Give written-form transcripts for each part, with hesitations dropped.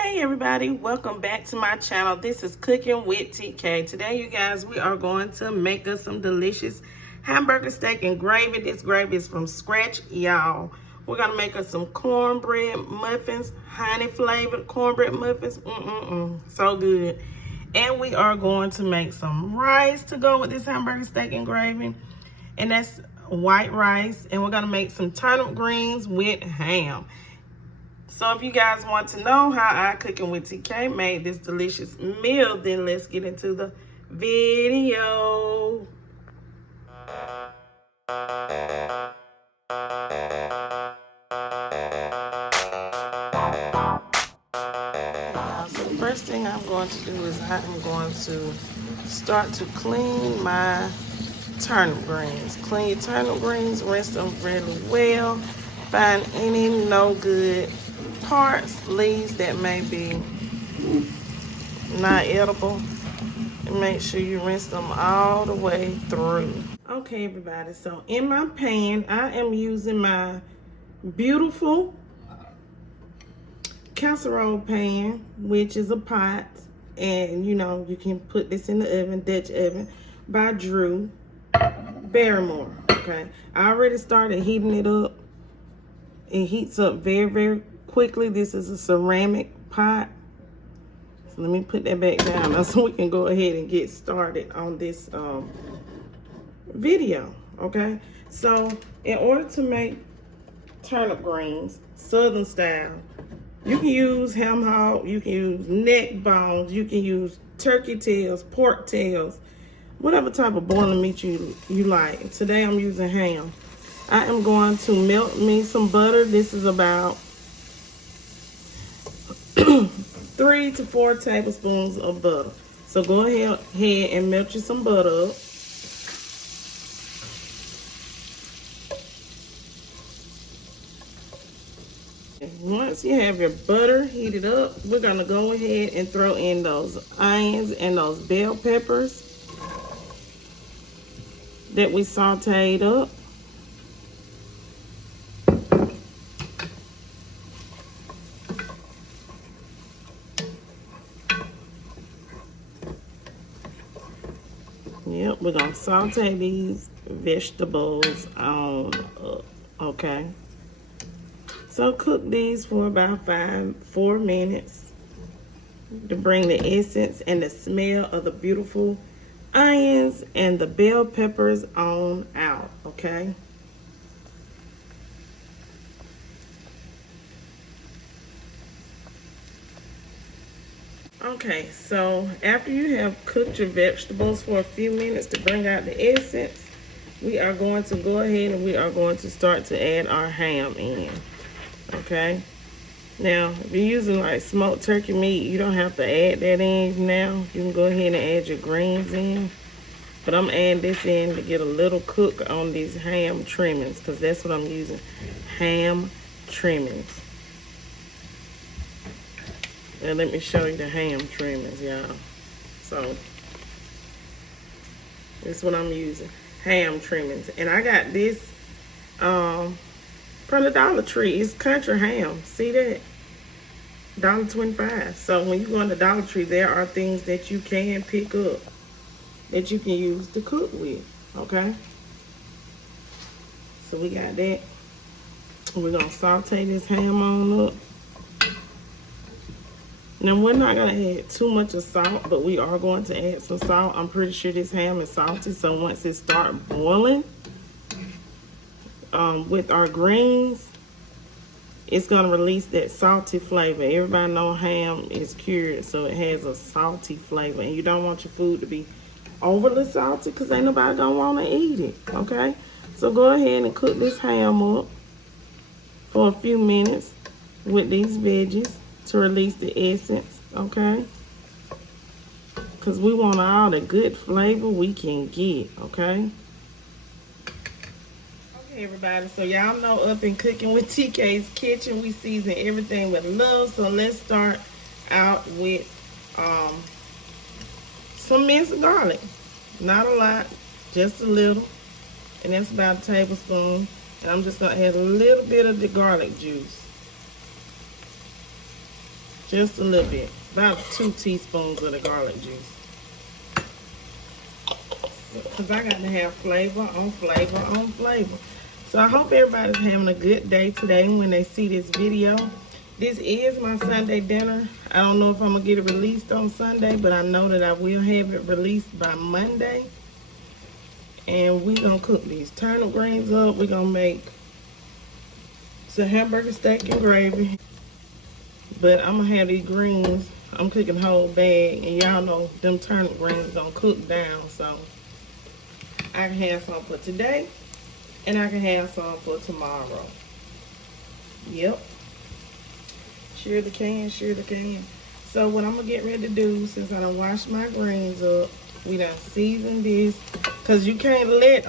Hey everybody, welcome back to my channel. This is Cooking with TK. Today, you guys, we are going to make us some delicious hamburger steak and gravy. This gravy is from scratch, y'all. We're gonna make us some cornbread muffins, honey flavored cornbread muffins. So good. And we are going to make some rice to go with this hamburger steak and gravy. And that's white rice. And we're gonna make some turnip greens with ham. So if you guys want to know how I Cooking with TK made this delicious meal, then let's get into the video. So the first thing I'm going to do is I'm going to start to clean my turnip greens. Clean your turnip greens, rinse them really well. Find any no good parts, leaves that may be not edible, and make sure you rinse them all the way through. Okay everybody, so in my pan I am using my beautiful casserole pan, which is a pot, and you know you can put this in the oven, Dutch oven by Drew Barrymore. Okay, I already started heating it up. It heats up very quickly. This is a ceramic pot. So let me put that back down now so we can go ahead and get started on this video. Okay, so in order to make turnip greens southern style, you can use ham hock, you can use neck bones, you can use turkey tails, pork tails, whatever type of boiling meat you like. Today I'm using ham. I am going to melt me some butter. This is about 3 to 4 tablespoons of butter. So go ahead and melt you some butter up. Once you have your butter heated up, we're gonna go ahead and throw in those onions and those bell peppers that we sauteed up. Yep, we're gonna saute these vegetables on up, okay? So cook these for about 4 minutes to bring the essence and the smell of the beautiful onions and the bell peppers on out, okay? Okay, so after you have cooked your vegetables for a few minutes to bring out the essence, we are going to go ahead and we are going to start to add our ham in, okay? Now, if you're using like smoked turkey meat, you don't have to add that in now. You can go ahead and add your greens in. But I'm adding this in to get a little cook on these ham trimmings, because that's what I'm using, ham trimmings. And let me show you the ham trimmings, y'all. So, this is what I'm using, ham trimmings. And I got this from the Dollar Tree. It's country ham. See that? $1.25. So when you go in the Dollar Tree, there are things that you can pick up that you can use to cook with, okay? So we got that. We're gonna saute this ham on up. Now, we're not going to add too much of salt, but we are going to add some salt. I'm pretty sure this ham is salty, so once it starts boiling with our greens, it's going to release that salty flavor. Everybody know ham is cured, so it has a salty flavor, and you don't want your food to be overly salty because ain't nobody going to want to eat it, okay? So go ahead and cook this ham up for a few minutes with these veggies to release the essence, okay? Because we want all the good flavor we can get, okay? Okay, everybody, so y'all know up in Cooking with TK's kitchen, we season everything with love. So let's start out with some minced garlic. Not a lot, just a little. And that's about a tablespoon. And I'm just gonna add a little bit of the garlic juice. Just a little bit. About 2 teaspoons of the garlic juice. Because I got to have flavor on flavor on flavor. So I hope everybody's having a good day today when they see this video. This is my Sunday dinner. I don't know if I'm going to get it released on Sunday, but I know that I will have it released by Monday. And we're going to cook these turnip greens up. We're going to make some hamburger steak and gravy. But I'm going to have these greens. I'm cooking a whole bag. And y'all know them turnip greens going to cook down. So I can have some for today. And I can have some for tomorrow. Yep. Surely can, surely can. So what I'm going to get ready to do, since I done washed my greens up, we done seasoned this. Because you can't let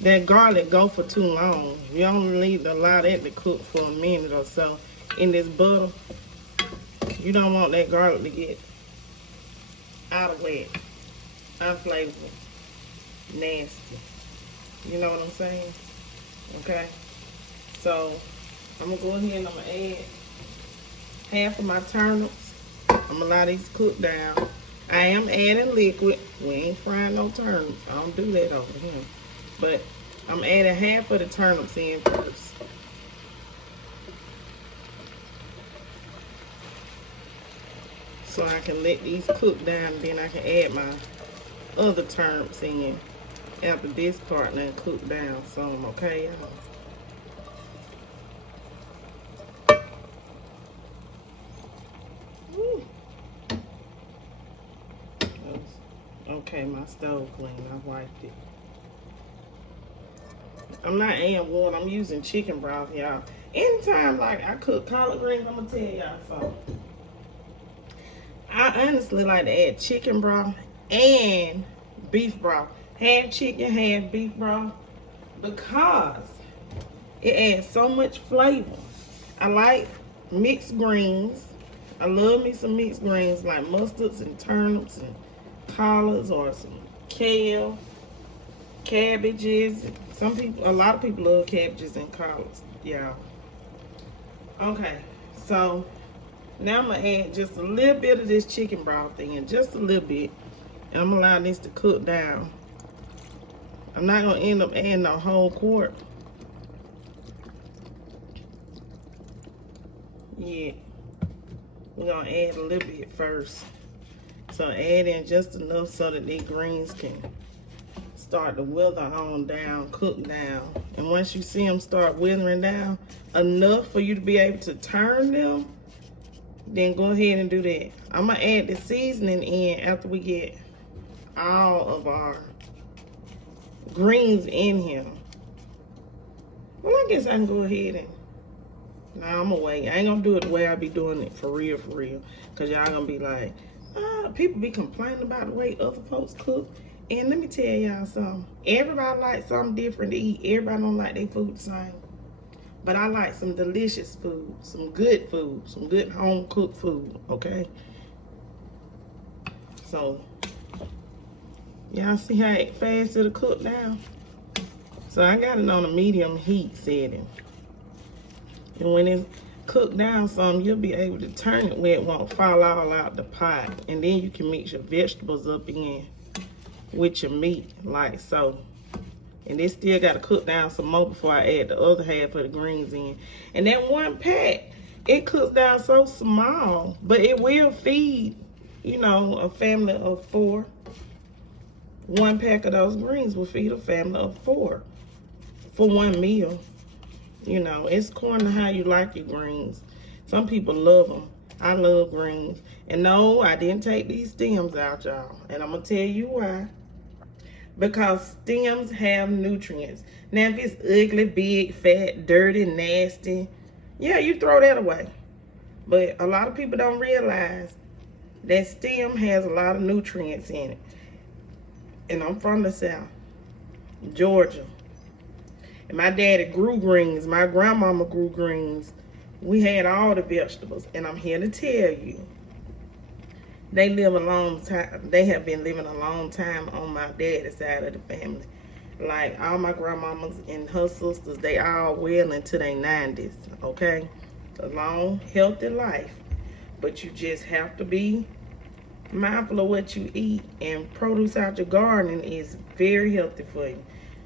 that garlic go for too long. You only need to allow that to cook for a minute or so in this butter. You don't want that garlic to get out of whack, unflavorful, nasty. You know what I'm saying? Okay. So I'm gonna go ahead and I'm gonna add half of my turnips. I'm gonna allow these to cook down. I am adding liquid. We ain't frying no turnips. I don't do that over here. But I'm adding half of the turnips in first. So I can let these cook down, and then I can add my other turnips in after this part and cook down some, okay, y'all? Okay, my stove clean. I wiped it. I'm not adding water. I'm using chicken broth, y'all. Anytime, like, I cook collard greens, I'm going to tell y'all something. I honestly like to add chicken broth and beef broth. Half chicken, half beef broth. Because it adds so much flavor. I like mixed greens. I love me some mixed greens like mustards and turnips and collards or some kale, cabbages. A lot of people love cabbages and collards, y'all. Okay, so now I'm gonna add just a little bit of this chicken broth in, just a little bit. And I'm gonna allow this to cook down. I'm not gonna end up adding a whole quart. Yeah, we're gonna add a little bit first. So add in just enough so that these greens can start to wither on down, cook down. And once you see them start withering down, enough for you to be able to turn them, then go ahead and do that. I'm gonna add the seasoning in after we get all of our greens in here. Well, I guess I can go ahead and, nah, I'm gonna wait. I ain't gonna do it the way I be doing it for real, because y'all gonna be like, people be complaining about the way other folks cook. And let me tell y'all something. Everybody likes something different to eat. Everybody don't like their food the same. But I like some delicious food, some good home cooked food, okay? So, y'all see how fast it'll cook down? So I got it on a medium heat setting. And when it's cooked down some, you'll be able to turn it where it won't fall all out the pot. And then you can mix your vegetables up in with your meat, like so. And this still got to cook down some more before I add the other half of the greens in. And that one pack, it cooks down so small, but it will feed, you know, a family of 4. One pack of those greens will feed a family of 4 for one meal. You know, it's according to how you like your greens. Some people love them. I love greens. And no, I didn't take these stems out, y'all. And I'm going to tell you why. Because stems have nutrients. Now, if it's ugly, big, fat, dirty, nasty, yeah, you throw that away. But a lot of people don't realize that stem has a lot of nutrients in it. And I'm from the South, Georgia. And my daddy grew greens. My grandmama grew greens. We had all the vegetables. And I'm here to tell you, they live a long time. They have been living a long time on my daddy's side of the family. Like all my grandmamas and her sisters, they all well into their 90s, okay? a long, healthy life. But you just have to be mindful of what you eat, and produce out your garden is very healthy for you.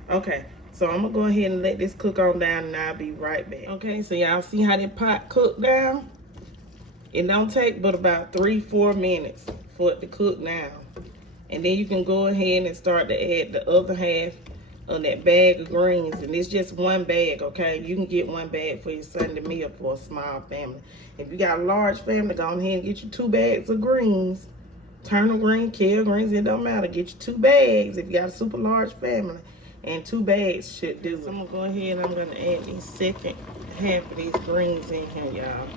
Okay, so I'm gonna go ahead and let this cook on down, and I'll be right back. Okay, so y'all see how that pot cooked down? It don't take but about 3-4 minutes for it to cook down. And then you can go ahead and start to add the other half of that bag of greens. And it's just one bag, okay? You can get one bag for your Sunday meal for a small family. If you got a large family, go ahead and get you 2 bags of greens. Turnip green, kale greens, it don't matter. Get you 2 bags if you got a super large family. And 2 bags should do it. So I'm gonna go ahead and I'm gonna add the second half of these greens in here, y'all.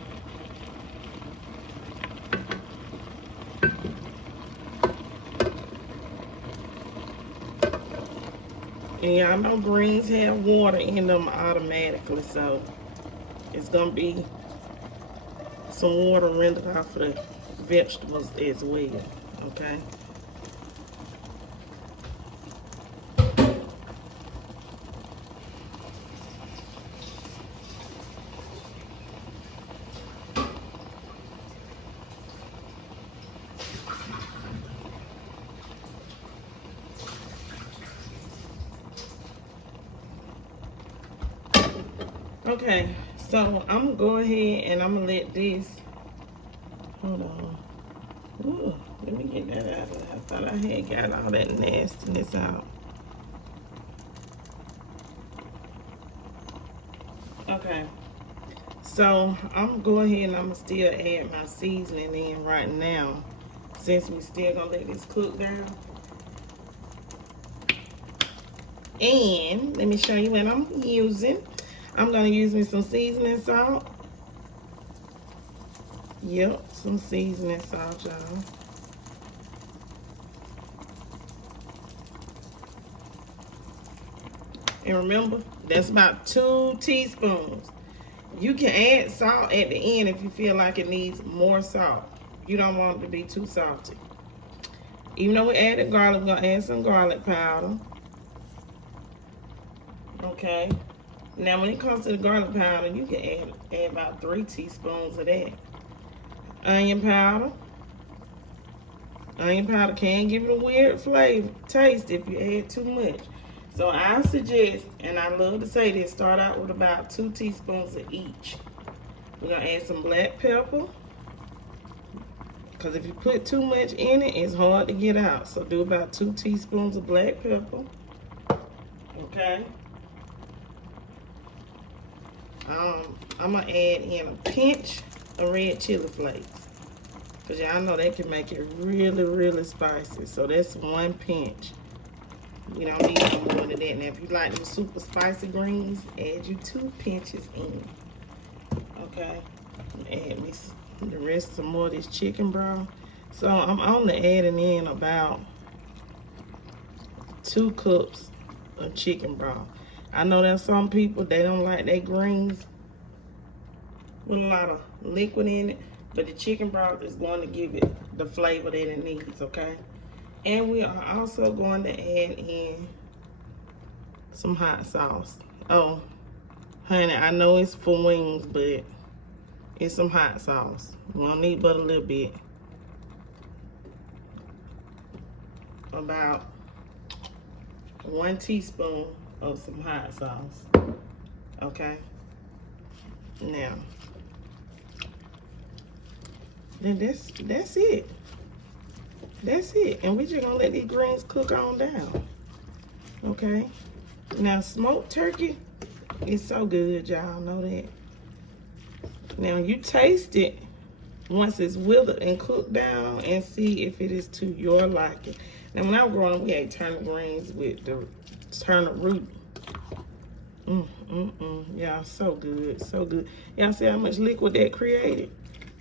And y'all know greens have water in them automatically, so it's gonna be some water rendered off of the vegetables as well, okay? Okay, so I'm gonna go ahead and I'm gonna let this, hold on. Ooh, let me get that out of there. I thought I had got all that nastiness out. Okay, so I'm gonna go ahead and I'm gonna still add my seasoning in right now, since we still gonna let this cook down. And let me show you what I'm using. I'm gonna use me some seasoning salt. Yep, some seasoning salt, y'all. And remember, that's about 2 teaspoons. You can add salt at the end if you feel like it needs more salt. You don't want it to be too salty. Even though we added garlic, we're gonna add some garlic powder. Okay. Now, when it comes to the garlic powder, you can add about 3 teaspoons of that. Onion powder. Onion powder can give it a weird flavor, taste if you add too much. So I suggest, and I love to say this, start out with about 2 teaspoons of each. We're gonna add some black pepper, because if you put too much in it, it's hard to get out. So do about 2 teaspoons of black pepper. Okay. I'm gonna add in a pinch of red chili flakes, because y'all know that can make it really, really spicy. So that's 1 pinch. You don't need no more than that. Now, if you like the super spicy greens, add you 2 pinches in. Okay. Add me the rest some more of this chicken broth. So I'm only adding in about 2 cups of chicken broth. I know there's some people, they don't like their greens with a lot of liquid in it, but the chicken broth is going to give it the flavor that it needs, okay? And we are also going to add in some hot sauce. Oh, honey, I know it's for wings, but it's some hot sauce. We don't need but a little bit. About 1 teaspoon of some hot sauce. Okay. Now, then that's it. That's it. And we're just gonna let these greens cook on down. Okay. Now, smoked turkey is so good, y'all know that. Now, you taste it once it's withered and cooked down and see if it is to your liking. Now, when I was growing up, we had turnip greens with the turnip root. Y'all, so good, so good. Y'all see how much liquid that created?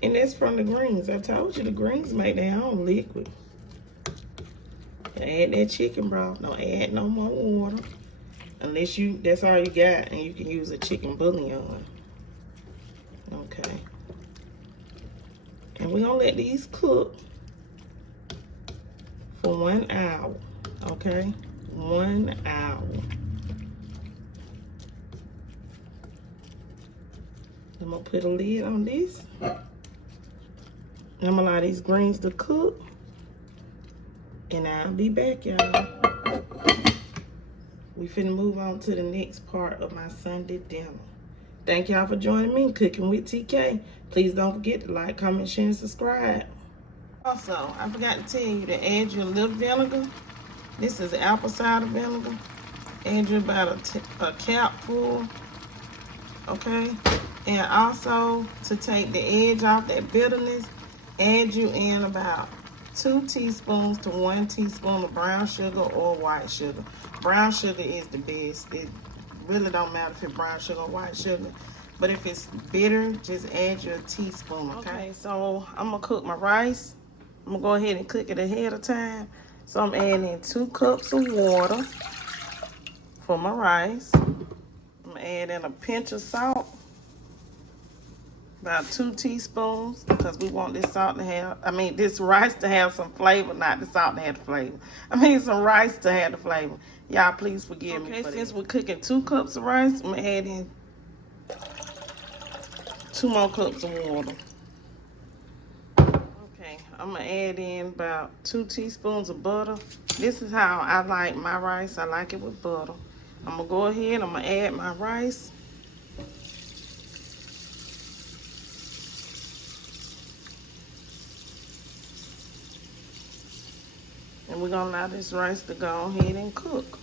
And that's from the greens. I told you the greens make their own liquid. Add that chicken broth. Don't add no more water. Unless that's all you got, and you can use a chicken bouillon. Okay. And we're gonna let these cook for 1 hour. Okay? 1 hour. The gonna put a lid on this. I'm gonna allow these greens to cook. And I'll be back, y'all. We finna move on to the next part of my Sunday dinner. Thank y'all for joining me, Cooking with TK. Please don't forget to like, comment, share, and subscribe. Also, I forgot to tell you to add your little vinegar. This is apple cider vinegar. Add you about a cap full, okay? And also, to take the edge off that bitterness, add you in about 2 teaspoons to 1 teaspoon of brown sugar or white sugar. Brown sugar is the best. It really don't matter if it's brown sugar or white sugar. But if it's bitter, just add your teaspoon, okay? So I'm gonna cook my rice. I'm gonna go ahead and cook it ahead of time. So I'm adding in 2 cups of water for my rice. I'm gonna add in a pinch of salt. About 2 teaspoons, because we want this salt to have, this rice to have some flavor, not the salt to have the flavor. Some rice to have the flavor. Y'all, please forgive me for that. Since we're cooking 2 cups of rice, I'm gonna add in 2 more cups of water. Okay, I'm gonna add in about 2 teaspoons of butter. This is how I like my rice. I like it with butter. I'm gonna go ahead, I'm gonna add my rice. And we're gonna allow this rice to go ahead and cook.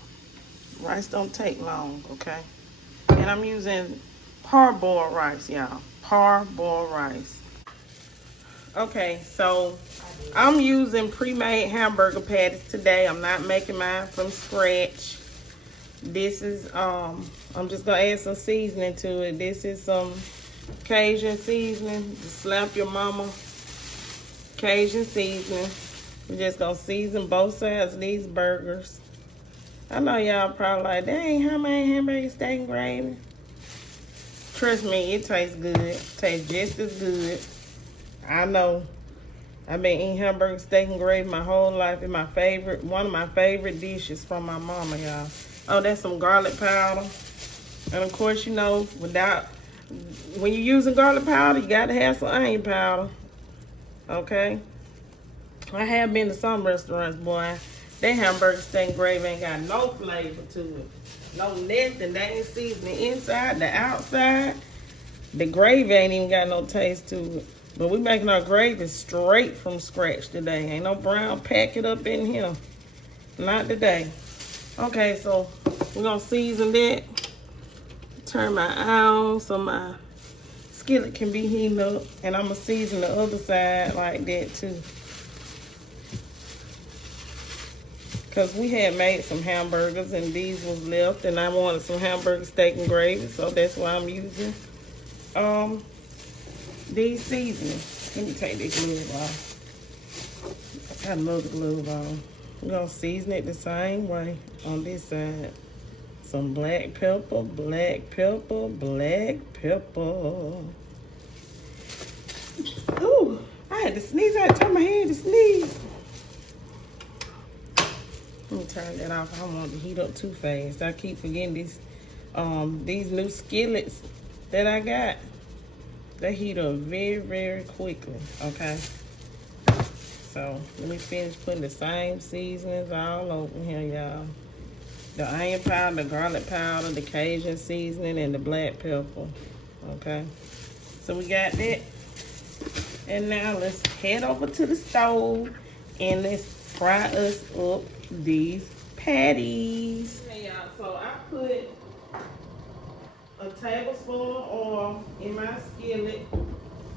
Rice don't take long, okay? And I'm using parboiled rice, y'all. Parboiled rice. Okay, so I'm using pre-made hamburger patties today. I'm not making mine from scratch. This is, I'm just gonna add some seasoning to it. This is some Cajun seasoning. Just slap your mama. Cajun seasoning. We're just gonna season both sides of these burgers. I know y'all probably like, dang, how many hamburger steak and gravy? Trust me, it tastes good. It tastes just as good. I know. I've been eating hamburger steak and gravy my whole life. It's my favorite, one of my favorite dishes from my mama, y'all. Oh, that's some garlic powder. And of course, you know, when you're using garlic powder, you gotta have some onion powder. Okay? I have been to some restaurants, boy. That hamburger steak and gravy ain't got no flavor to it. No nothing. They ain't seasoning inside, the outside. The gravy ain't even got no taste to it. But we making our gravy straight from scratch today. Ain't no brown packet up in here. Not today. Okay, so we're gonna season that. Turn my eye on so my skillet can be heating up. And I'm gonna season the other side like that too. Because we had made some hamburgers and these was left, and I wanted some hamburger steak and gravy, so that's why I'm using these seasonings. Let me take this glove off. I got another glove on. We're gonna season it the same way on this side. Some black pepper, black pepper, black pepper. Ooh, I had to sneeze. I had to turn my head to sneeze. Let me turn that off. I don't want it to heat up too fast. I keep forgetting these new skillets that I got. They heat up very, very quickly, okay? So, let me finish putting the same seasonings all over here, y'all. The onion powder, the garlic powder, the Cajun seasoning, and the black pepper, okay? So, we got that. And now, let's head over to the stove, and let's fry us up these patties. Hey y'all, so I put a tablespoon of oil in my skillet.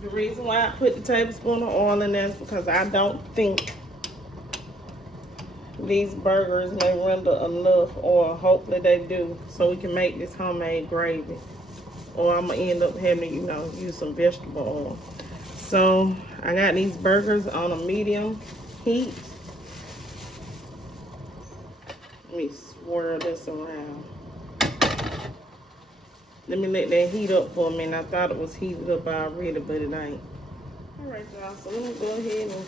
The reason why I put the tablespoon of oil in there is because I don't think these burgers may render enough oil. Hopefully they do, so we can make this homemade gravy. Or I'm gonna end up having to, you know, use some vegetable oil. So I got these burgers on a medium heat. Let me swirl this around. Let me let that heat up for a minute. I thought it was heated up already, but it ain't. All right, y'all. So let me go ahead and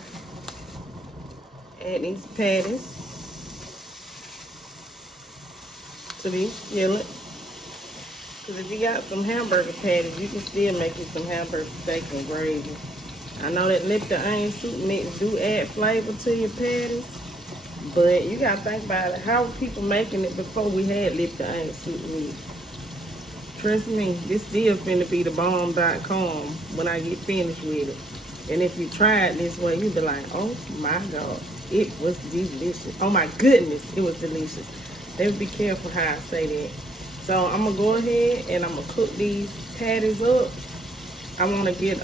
add these patties to these skillet. Because if you got some hamburger patties, you can still make you some hamburger steak and gravy. I know that lip the onion soup mix do add flavor to your patties, but you gotta think about it. How were people making it before we had lip the onion soup mix? Trust me, this still finna be the bomb.com when I get finished with it. And if you try it this way, you'll be like, oh my God, it was delicious. Oh my goodness, it was delicious. They would be careful how I say that. So I'm gonna go ahead and I'm gonna cook these patties up. I wanna get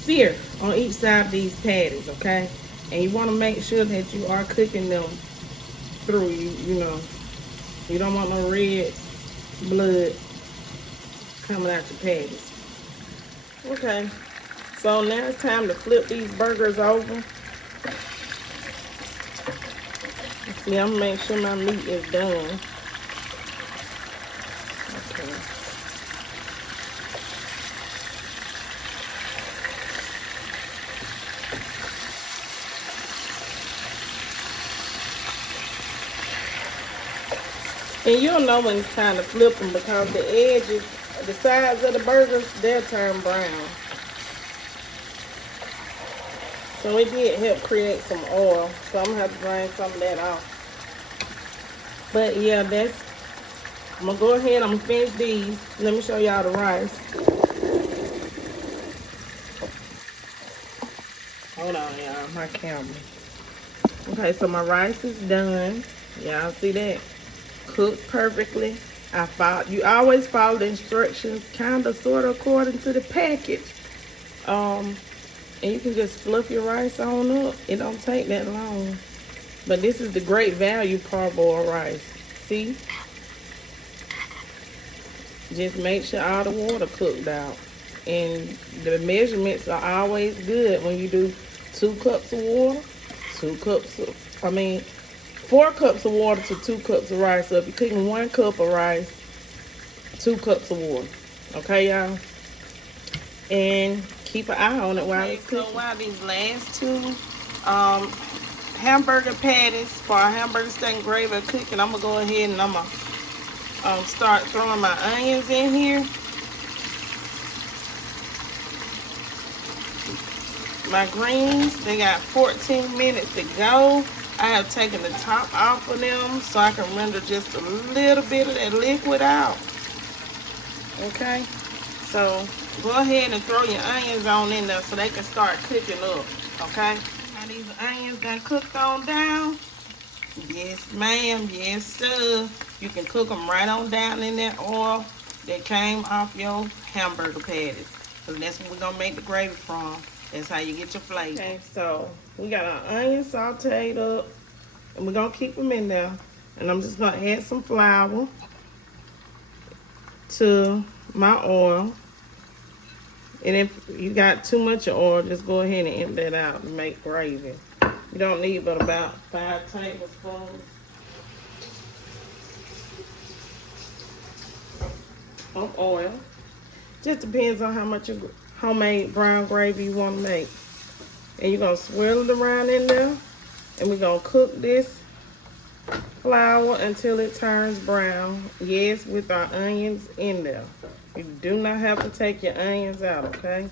sear on each side of these patties, okay? And you wanna make sure that you are cooking them through, you know. You don't want no red blood coming out your patties. Okay, so now it's time to flip these burgers over. See, I'm gonna make sure my meat is done. Okay. And you'll know when it's time to flip them because the edges, the sides of the burgers, they'll turn brown. So it did help create some oil. So I'm gonna have to drain some of that off. But yeah, I'm gonna go ahead, I'm gonna finish these. Let me show y'all the rice. Hold on, y'all, my camera. Okay, so my rice is done. Y'all see that? Cooked perfectly. You always follow the instructions, kind of, sort of, according to the package. And you can just fluff your rice on up. It don't take that long. But this is the great value parboiled rice. See? Just make sure all the water cooked out. And the measurements are always good when you do 2 cups of water, 4 cups of water to 2 cups of rice. So if you're cooking 1 cup of rice, 2 cups of water. Okay, y'all? And keep an eye on it while it's cooking. So while these last 2 hamburger patties for our hamburger steak and gravy are cooking, I'm going to go ahead and I'm going to start throwing my onions in here. My greens, they got 14 minutes to go. I have taken the top off of them so I can render just a little bit of that liquid out. Okay, so go ahead and throw your onions on in there so they can start cooking up. Okay, now these onions done cooked on down. Yes, ma'am. Yes, sir. You can cook them right on down in that oil that came off your hamburger patties. Because that's what we're going to make the gravy from. That's how you get your flavor. Okay, so we got our onions sauteed up. And we're going to keep them in there. And I'm just going to add some flour to my oil. And if you got too much of oil, just go ahead and empty that out and make gravy. You don't need but about 5 tablespoons of oil. Just depends on how much homemade brown gravy you want to make. And you're going to swirl it around in there. And we're going to cook this flour until it turns brown. Yes, with our onions in there. You do not have to take your onions out, okay?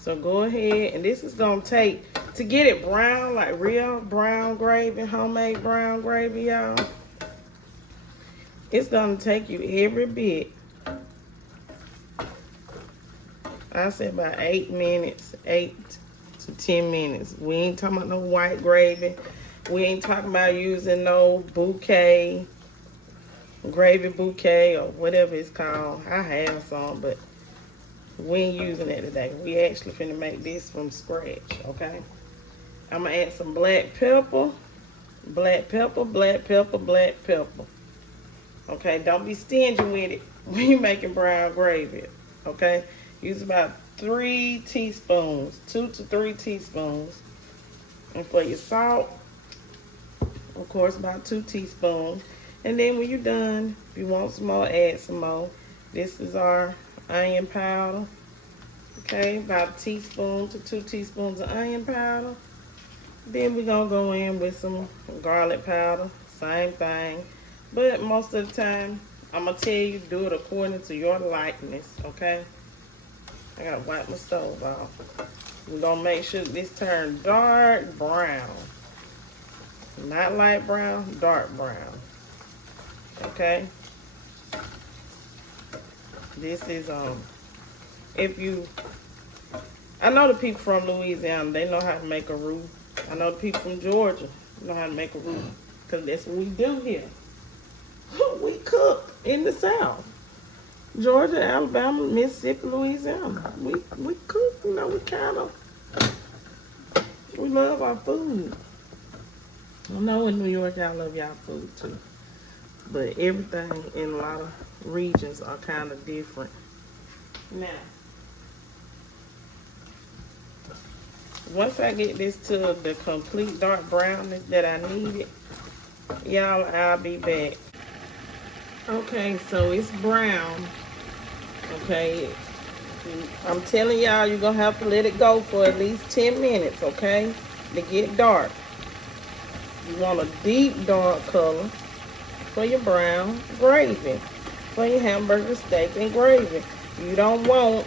So go ahead, and this is gonna take, to get it brown, like real brown gravy, homemade brown gravy, y'all, it's gonna take you every bit, I say about 8 minutes, 8 to 10 minutes. We ain't talking about no white gravy. We ain't talking about using no bouquet, gravy bouquet, or whatever it's called. I have some, but we ain't using that today. We actually finna make this from scratch, okay? I'm gonna add some black pepper, black pepper, black pepper, black pepper. Okay, don't be stingy with it when you're making brown gravy, okay? Use about 3 teaspoons, 2 to 3 teaspoons. And for your salt, of course, about 2 teaspoons. And then when you're done, if you want some more, add some more. This is our onion powder. Okay, about a teaspoon to 2 teaspoons of onion powder. Then we're gonna go in with some garlic powder, same thing. But most of the time, I'm going to tell you, do it according to your likeness, okay? I got to wipe my stove off. We're going to make sure this turns dark brown. Not light brown, dark brown. Okay? This is, I know the people from Louisiana, they know how to make a roux. I know the people from Georgia know how to make a roux, because that's what we do here. We cook in the South. Georgia, Alabama, Mississippi, Louisiana. We cook, you know, we love our food. I know in New York, y'all love y'all food too. But everything in a lot of regions are kind of different. Now, once I get this to the complete dark brownness that I needed, y'all, I'll be back. Okay, so it's brown. Okay, I'm telling y'all, you're gonna have to let it go for at least 10 minutes, okay, to get dark. You want a deep dark color for your brown gravy, for your hamburger steak and gravy. You don't want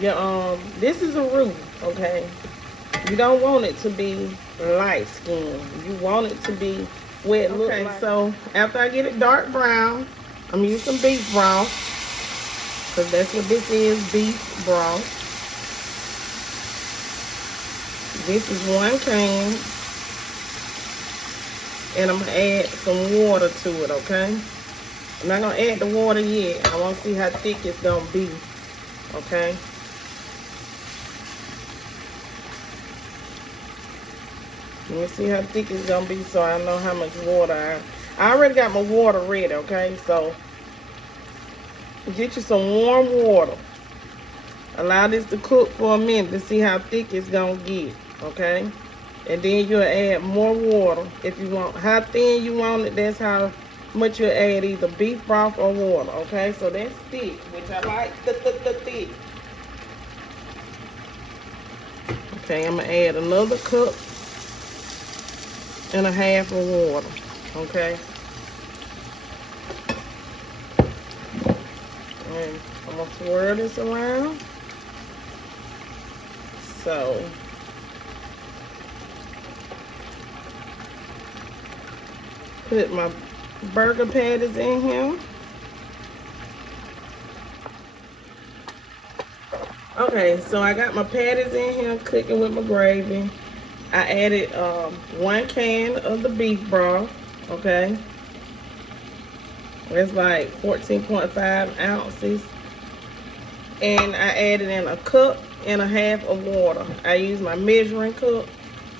your this is a roux, okay? You don't want it to be light skinned. You want it to be wet. Okay, like. So after I get it dark brown, I'm using beef broth, because that's what this is, beef broth. This is 1 can. And I'm going to add some water to it, okay? I'm not going to add the water yet. I want to see how thick it's going to be, okay? Let me see how thick it's going to be so I know how much water I already got my water ready, okay? So, get you some warm water. Allow this to cook for a minute to see how thick it's going to get, okay? And then you'll add more water if you want. How thin you want it, that's how much you'll add, either beef broth or water, okay? So that's thick, which I like the thick. Okay, I'm going to add another cup and a half of water, okay? And I'm going to swirl this around. So, put my burger patties in here. Okay, so I got my patties in here cooking with my gravy. I added 1 can of the beef broth, okay? It's like 14.5 ounces. And I added in a cup and a half of water. I used my measuring cup.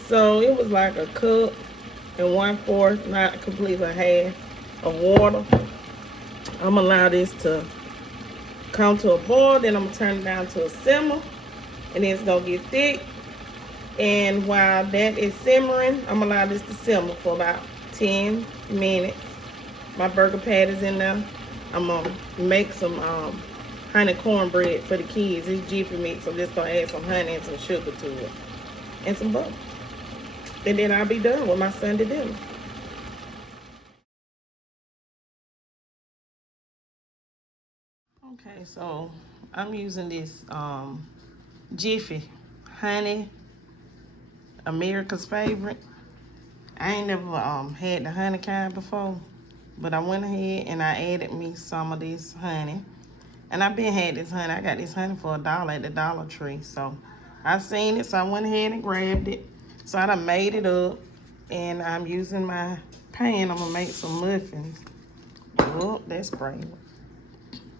So it was like a cup and 1/4, not completely half, of water. I'm gonna allow this to come to a boil, then I'm gonna turn it down to a simmer, and then it's gonna get thick. And while that is simmering, I'm gonna allow this to simmer for about 10 minutes. My burger patties in there. I'm gonna make some honey cornbread for the kids. It's Jiffy mix. I'm just gonna add some honey and some sugar to it, and some butter. And then I'll be done with my Sunday dinner. Okay, so I'm using this Jiffy honey, America's favorite. I ain't never had the honey kind before, but I went ahead and I added me some of this honey. And I've been had this honey. I got this honey for $1 at the Dollar Tree. So I seen it, so I went ahead and grabbed it. So I done made it up, and I'm using my pan. I'm gonna make some muffins. Oh, that's sprayed.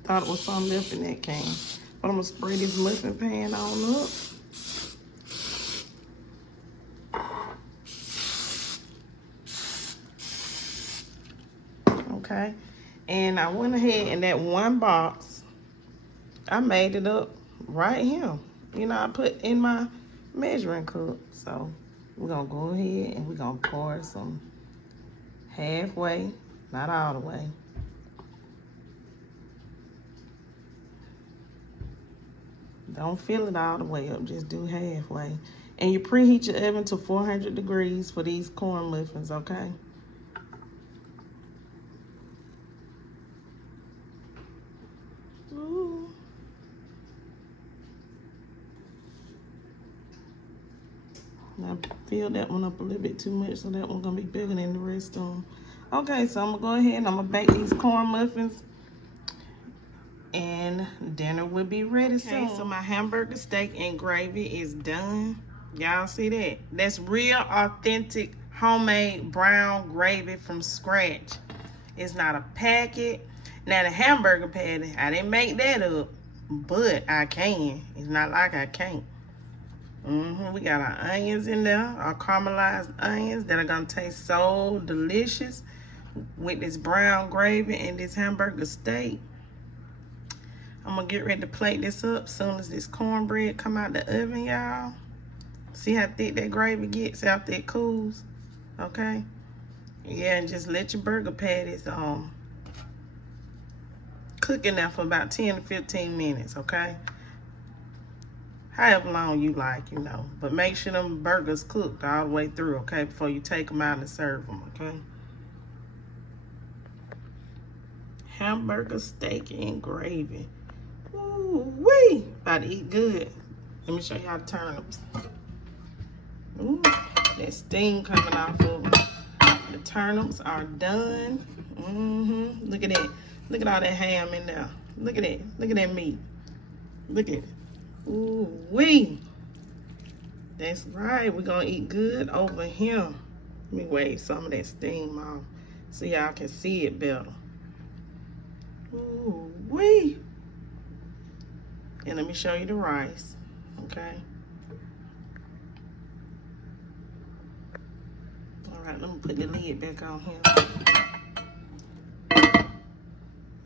Thought it was something left in that can. But I'm gonna spray this muffin pan on up. Okay, and I went ahead and that one box, I made it up right here. You know, I put in my measuring cup. So we're gonna go ahead and we're gonna pour some halfway, not all the way. Don't fill it all the way up, just do halfway. And you preheat your oven to 400 degrees for these corn muffins, okay? Ooh. Now fill that one up a little bit too much, so that one's gonna be bigger than the rest of them. Okay, so I'm gonna go ahead and I'm gonna bake these corn muffins, and dinner will be ready soon. Okay, so my hamburger steak and gravy is done. Y'all see that? That's real authentic homemade brown gravy from scratch. It's not a packet. Now the hamburger patty, I didn't make that up, but I can. It's not like I can't. We got our onions in there, our caramelized onions that are gonna taste so delicious with this brown gravy and this hamburger steak. I'm gonna get ready to plate this up as soon as this cornbread come out the oven, y'all. See how thick that gravy gets after it cools, okay? Yeah, and just let your burger patties cook in there for about 10 to 15 minutes, okay? However long you like, you know. But make sure them burgers cooked all the way through, okay, before you take them out and serve them, okay? Hamburger steak and gravy. Ooh-wee! About to eat good. Let me show y'all turnips. Ooh, that steam coming off of them. The turnips are done. Look at that. Look at all that ham in there. Look at that. Look at that meat. Look at it. Ooh-wee. That's right. We're going to eat good over here. Let me wave some of that steam off so y'all can see it better. Ooh-wee. And let me show you the rice, okay? All right, let me put the lid back on here.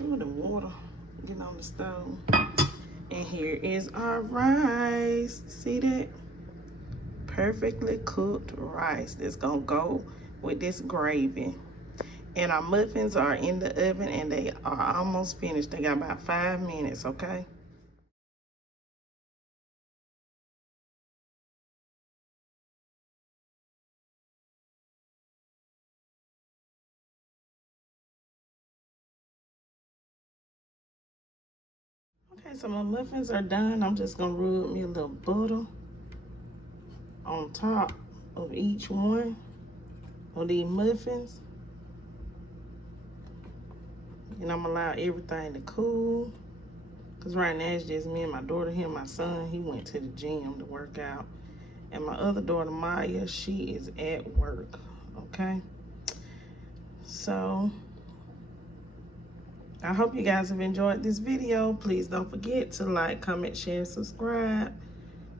Ooh, the water getting on the stove. And here is our rice. See that? Perfectly cooked rice that's gonna go with this gravy. And our muffins are in the oven and they are almost finished. They got about 5 minutes, okay? Okay, so my muffins are done. I'm just gonna rub me a little butter on top of each one of these muffins. And I'm gonna allow everything to cool. Cause right now it's just me and my daughter here. My son, he went to the gym to work out. And my other daughter, Maya, she is at work, okay? So, I hope you guys have enjoyed this video. Please don't forget to like, comment, share, and subscribe.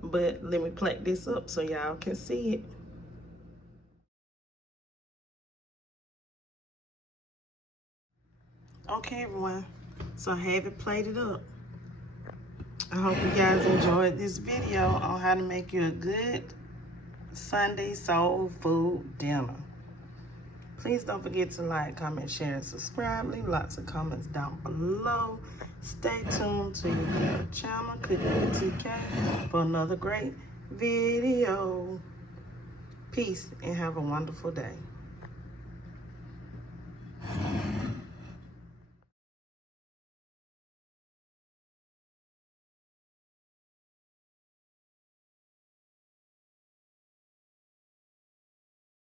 But let me plate this up so y'all can see it. Okay, everyone. So I have it plated up. I hope you guys enjoyed this video on how to make you a good Sunday soul food dinner. Please don't forget to like, comment, share, and subscribe. Leave lots of comments down below. Stay tuned to your channel, Cooking with TK, for another great video. Peace and have a wonderful day.